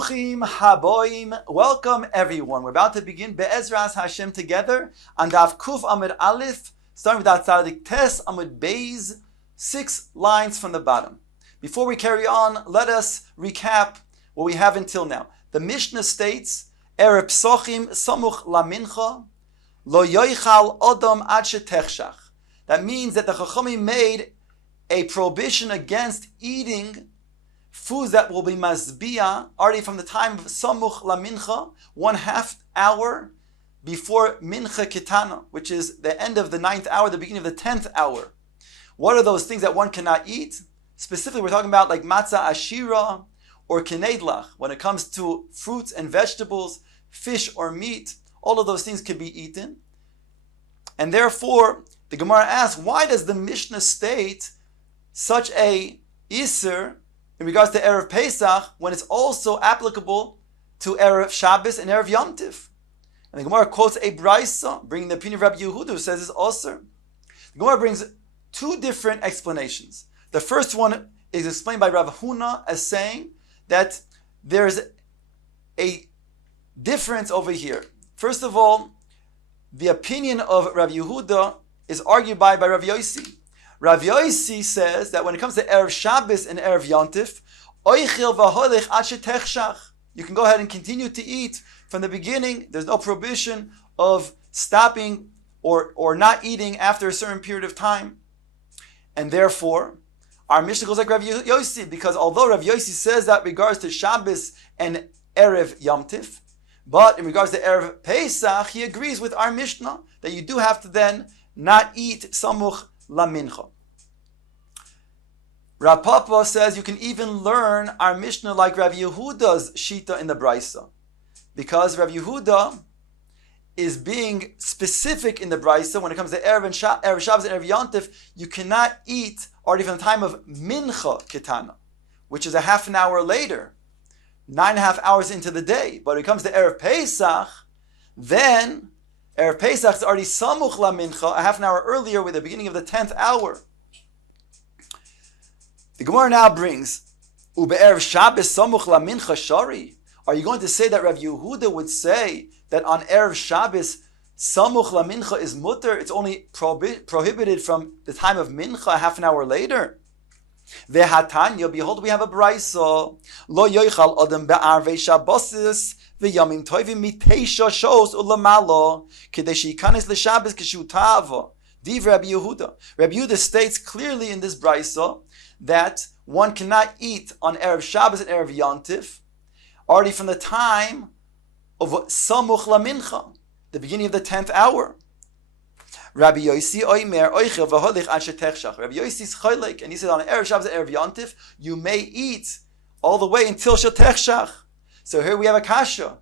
Bruchim Haboim. Welcome everyone. We're about to begin Be'ezras Hashem together on Daf Kuf Amud Aleph, starting with that Tzadik Tes Amud Beis, 6 lines from the bottom. Before we carry on, let us recap what we have until now. The Mishnah states, Erev Psachim Samuch Lamincha Lo Yoichal Odom Ad Shetechshach. That means that the Chachamim made a prohibition against eating foods that will be masbia already from the time of samuch la mincha, 1/2 hour before mincha kitana, which is the end of the 9th hour, the beginning of the 10th hour. What are those things that one cannot eat? Specifically, we're talking about like matzah ashira or kinedlach. When it comes to fruits and vegetables, fish or meat, all of those things can be eaten. And therefore, the Gemara asks, why does the Mishnah state such a iser in regards to Erev Pesach, when it's also applicable to Erev Shabbos and Erev Yom Tiv? And the Gemara quotes a Brisa, bringing the opinion of Rabbi Yehuda, who says it's also. The Gemara brings 2 different explanations. The first one is explained by Rav Huna as saying that there's a difference over here. First of all, the opinion of Rabbi Yehuda is argued by Rav Yossi. Rav Yossi says that when it comes to Erev Shabbos and Erev Yontif, you can go ahead and continue to eat from the beginning. There's no prohibition of stopping or not eating after a certain period of time. And therefore, our Mishnah goes like Rav Yossi, because although Rav Yossi says that in regards to Shabbos and Erev Yontif, but in regards to Erev Pesach, he agrees with our Mishnah that you do have to then not eat samuch la mincha. Rav Papa says you can even learn our Mishnah like Rav Yehuda's Shita in the Brisa, because Rav Yehuda is being specific in the Brisa when it comes to Erev Shabbos and Erev Yontif. You cannot eat already from the time of Mincha Ketana, which is a half an hour later, 9.5 hours into the day. But when it comes to Erev Pesach, then Erev Pesach is already Samuch La Mincha, a half an hour earlier, with the beginning of the 10th hour. The Gemara now brings, Ube'erev Shabbos Samuch La Mincha Shari. Are you going to say that Rav Yehuda would say that on Erev Shabbos Samuch La Mincha is mutter? It's only prohibited from the time of Mincha, a half an hour later. Ve'hatanya, behold, we have a brayso. Lo yoichal odem be'arvei Shabbosis v'yamim toivim miteisha shos ulamalo kedei sheikanis l'Shabbos k'shutava. Div Rabbi Yehuda. Rabbi Yehuda states clearly in this brayso that one cannot eat on Erev Shabbos and Erev Yontif already from the time of Samuch La Mincha, the beginning of the 10th hour. Rabbi Yossi oimer oichel v'holich ad shetechshach. Rabbi Yossi is cholik, and he said on Erev Shabbos and Erev Yontif you may eat all the way until shetechshach. So here we have a kasha.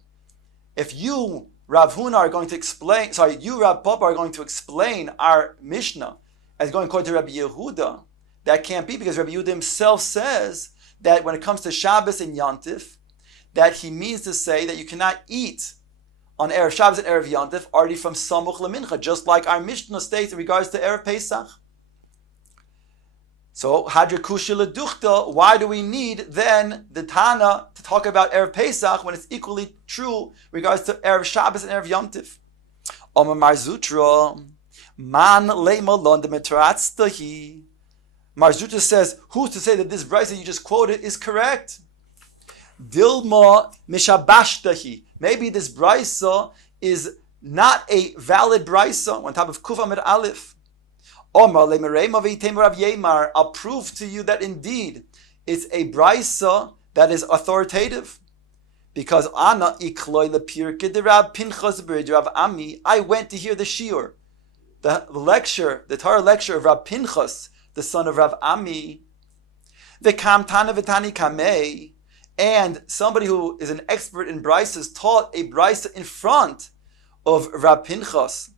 If you, Rav Huna, are going to explain, you, Rav Papa, are going to explain our Mishnah as going according to Rabbi Yehuda, that can't be, because Rabbi Yehuda himself says that when it comes to Shabbos and Yontif, that he means to say that you cannot eat on Erev Shabbos and Erev Yontif already from Samuch Lamincha, just like our Mishnah states in regards to Erev Pesach. So, Hadra Kusha Leduchta, why do we need then the Tana to talk about Erev Pesach when it's equally true in regards to Erev Shabbos and Erev Yontif? Omer Marzutra, Man Leimalon de Metratztahi. Marzutra says, who's to say that this brayso you just quoted is correct? Dilma mishabashtahi. Maybe this brayso is not a valid brayso on top of Kuf Amud Aleph. I'll prove to you that indeed it's a brayso that is authoritative. Because Ana ikloy lepirke de Rab Pinchas b'Rab Rav Ami, I went to hear the shiur, the lecture, the Torah lecture of Rab Pinchas, the son of Rav Ami. V'kam tana v'tani kamei. And somebody who is an expert in braysos taught a brayso in front of Rab Pinchas.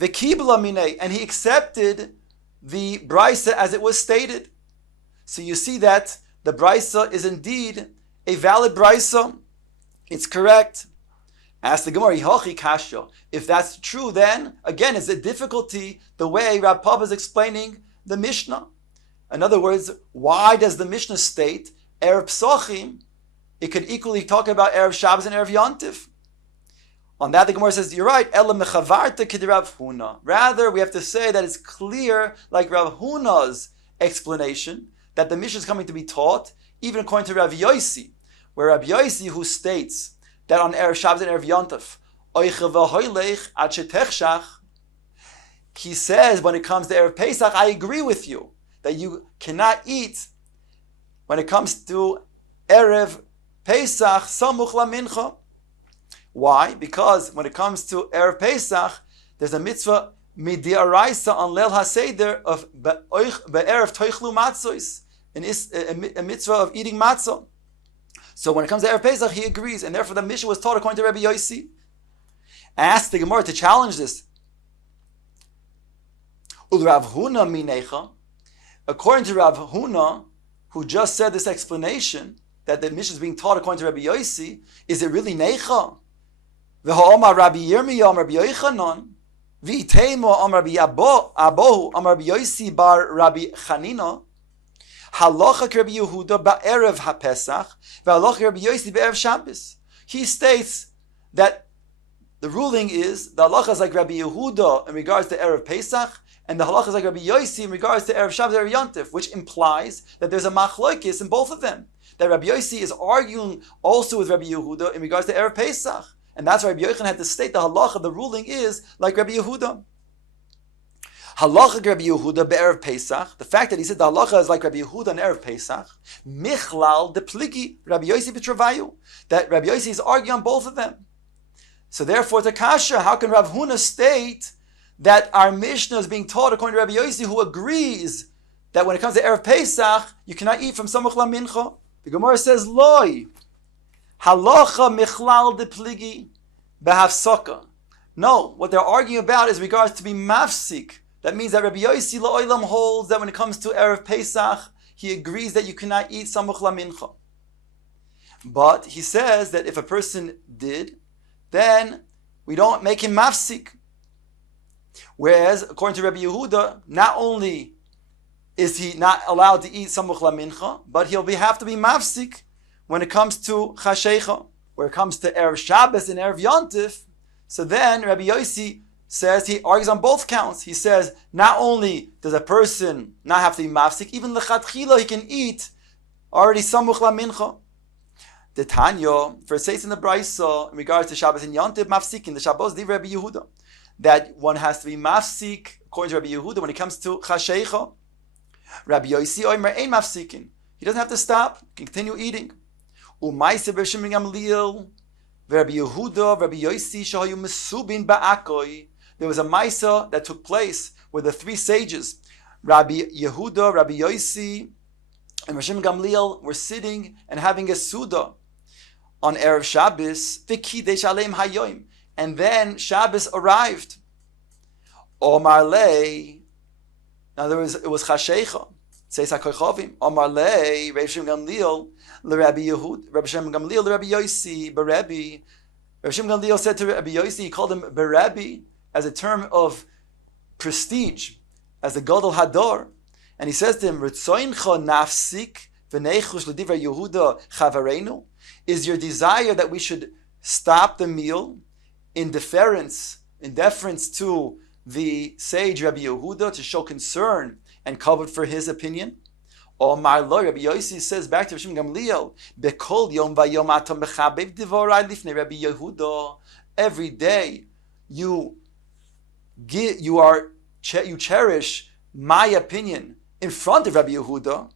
V'kibla minei, and he accepted the brayso as it was stated. So you see that the brayso is indeed a valid brayso. It's correct. Ask the Gemara, Yihochi kasha. If that's true, then again it's a difficulty the way Rab Papa is explaining the Mishnah. In other words, why does the Mishnah state Erev Psachim it could equally talk about Erev Shabbos and Erev Yontif. On that, the Gemara says, you're right. Ela mechavarta k'di Rav Huna. Rather, we have to say that it's clear, like Rav Huna's explanation, that the Mishnah is coming to be taught, even according to Rav Yosi, where Rav Yosi, who states that on Erev Shabbos and Erev Yontif, oicha v'hoylech ad shetechshach, he says, when it comes to Erev Pesach, I agree with you, that you cannot eat, when it comes to Erev Pesach, samuch lamincha. Why? Because when it comes to Erev Pesach, there's a mitzvah midiaraisa on Leil HaSeder of be'erev toichlu matzos, a mitzvah of eating matzah. So when it comes to Erev Pesach, he agrees, and therefore the Mishnah was taught according to Rabbi Yosi. I asked the Gemara to challenge this. Ul Rav Huna minecha, according to Rav Huna, who just said this explanation, that the Mishnah is being taught according to Rabbi Yosi, is it really necha? V'ha'omar Rabbi Yirmiyahu Rabbi Yochanan, v'itemo Rabbi Abohu Rabbi Yosi bar Rabbi Chanina, halacha Rabbi Yehuda ba'erev haPesach, v'halacha Rabbi Yosi ba'erev Shabbos. He states that the ruling is, the halacha is like Rabbi Yehuda in regards to Erev Pesach, and the halacha is like Rabbi Yosi in regards to Erev Shabbos and Erev Yontif, which implies that there's a machlokes in both of them. That Rabbi Yosi is arguing also with Rabbi Yehuda in regards to Erev Pesach. And that's why Rabbi Yochanan had to state the halacha, the ruling is like Rabbi Yehuda. Halacha Rabbi Yehuda be'erev Pesach, the fact that he said the halacha is like Rabbi Yehuda and Erev Pesach, michlal de pligi Rabbi Yosi b'travayu, that Rabbi Yosi is arguing on both of them. So therefore, to kasha, how can Rav Huna state that our Mishnah is being taught according to Rabbi Yosi, who agrees that when it comes to Erev Pesach, you cannot eat from samuch lamincha? The Gemara says, Loi, halacha michlal de pligi behafsaka. No, what they're arguing about is regards to be mafsik. That means that Rabbi Yosi la'olam holds that when it comes to Erev Pesach, he agrees that you cannot eat samuch lamincha. But he says that if a person did, then we don't make him mafsik. Whereas, according to Rabbi Yehuda, not only is he not allowed to eat samuch lamincha, but he'll have to be mafsik when it comes to chashecha. Where it comes to Erev Shabbos and Erev Yontif, so then Rabbi Yosi says, he argues on both counts. He says, not only does a person not have to be mafsik, even lechatchila he can eat already samuch lamincha. The Tanya, for it says in the Brisa, in regards to Shabbos and Yontif, mafsikin, the Shabbos, the Rabbi Yehuda, that one has to be mafsik, according to Rabbi Yehuda, when it comes to chashecha. Rabbi Yosi oimer ein mafsikin. He doesn't have to stop, he can continue eating. Umaise b'Shimon Gamliel, Rabbi Yehuda, Rabbi Yosi, shahayu mesubin ba'akoi. There was a Maisa that took place where the three sages, Rabbi Yehuda, Rabbi Yosi, and Rabbi Shimon Gamliel were sitting and having a Suda on Erev Shabbos, v'kidesh aleim hayoim. And then Shabbos arrived. Omar lei. Now it was chashecha. Says HaKochavim. Omar lei, Rabbi Shimon Gamliel, Rabbi Yehud, Rabbi Shimon Gamliel, Rabbi Yosi, Berebi. Rabbi Shimon Gamliel said to Rabbi Yosi, he called him Berebi as a term of prestige, as the Gadol Hador. And he says to him, Ritzoincha nafsik v'neichush l'divrei Yehuda chavarenu. Is your desire that we should stop the meal in deference to the sage Rabbi Yehuda, to show concern and covet for his opinion? Or my Lord, Rabbi Yosi says back to Rabbi Shimon Gamliel, Bekol yom vayom atam mechabev divorai lifnei Rabbi Yehuda. Every day you cherish my opinion in front of Rabbi Yehuda.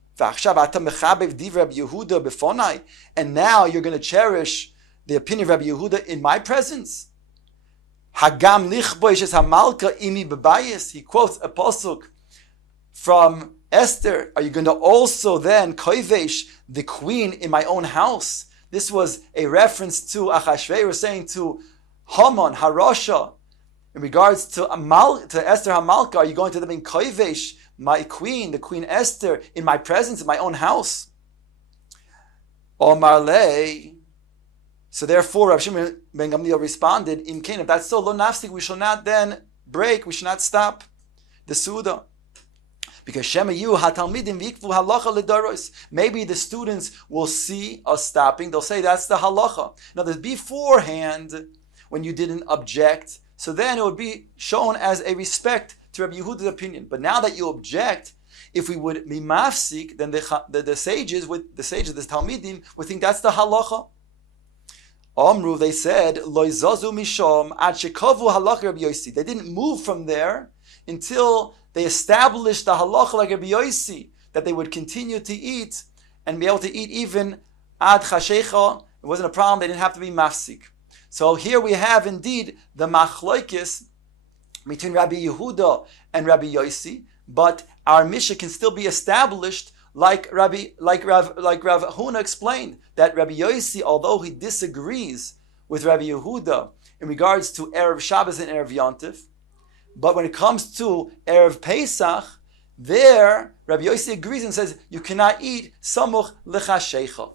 And now you're going to cherish the opinion of Rabbi Yehuda in my presence. Hagam lichboish es hamalka imi bebayis. He quotes a pasuk from Esther. Are you going to also then koivesh the queen in my own house? This was a reference to Achashverosh saying to Haman, Harasha, in regards to Esther Hamalka, are you going to be koivesh my queen, the Queen Esther, in my presence, in my own house? Omar lei. So therefore, Rav Shimon ben Gamliel responded, "In Cain, if that's so, lo nafsik, we shall not then break, we shall not stop the Suda." Because Shemayu hatalmidim vikvu halacha ledaros. Maybe the students will see us stopping. They'll say that's the halacha. Now, beforehand, when you didn't object, so then it would be shown as a respect to Rabbi Yehuda's opinion. But now that you object, if we would be mafsik, then the sages, the Talmidim, would think that's the halacha. Amru, they said, Lo zazu mishom ad shekavu halacha Rabbi Yossi. They didn't move from there until they established the halacha like Rabbi Yossi, that they would continue to eat and be able to eat even ad chashecha. It wasn't a problem. They didn't have to be mafsik. So here we have indeed the machlokes between Rabbi Yehuda and Rabbi Yossi, but our Mishnah can still be established like Rav Huna explained, that Rabbi Yossi, although he disagrees with Rabbi Yehuda in regards to Erev Shabbos and Erev Yontif, but when it comes to Erev Pesach, there Rabbi Yossi agrees and says you cannot eat samuch l'chashecha.